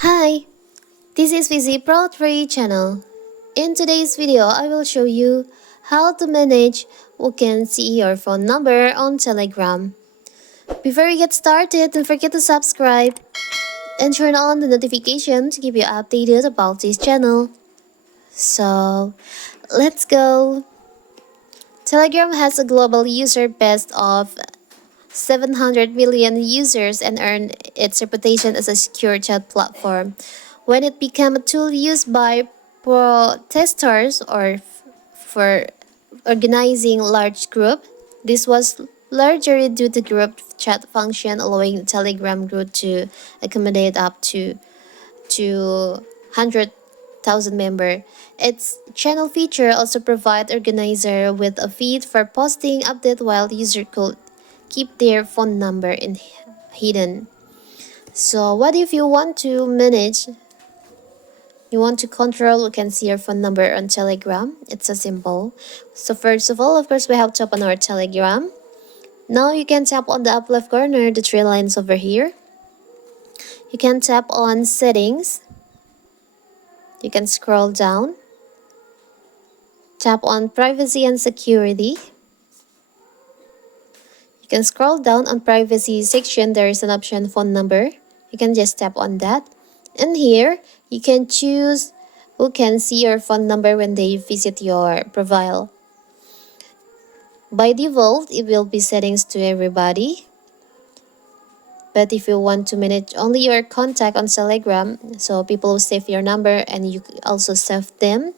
Hi, this is Vizi Pro 3 channel. In today's video, I will show you how to manage who can see your phone number on Telegram. Before we get started, don't forget to subscribe and turn on the notification to keep you updated about this channel. So, let's go. Telegram has a global user base of 700 million users and earned its reputation as a secure chat platform. When it became a tool used by protesters or for organizing large groups, this was largely due to group chat function allowing Telegram group to accommodate up to 200,000 members. Its channel feature also provides organizer with a feed for posting update while user could keep their phone number hidden. So what if you want to manage, you want to control who can see your phone number on Telegram? It's a simple. So first of all, of course, we have to open our Telegram. Now you can tap on the up left corner, the three lines over here. You can tap on settings. You can scroll down. Tap on privacy and security. You can scroll down on privacy section. There is an option phone number. You can just tap on that. And here, you can choose who can see your phone number when they visit your profile. By default, it will be settings to everybody. But if you want to manage only your contact on Telegram, so people will save your number and you also save them,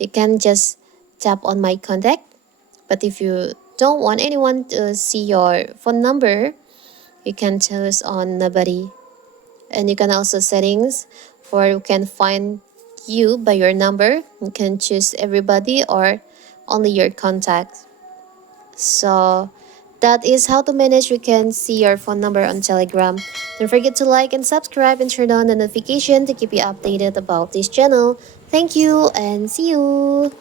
you can just tap on my contact. But if you don't want anyone to see your phone number, you can choose on nobody. And you can also settings where you can find you by your number. You can choose everybody or only your contacts. So that is how to manage you can see your phone number on Telegram. Don't forget to like and subscribe and turn on the notification to keep you updated about this channel. Thank you and see you.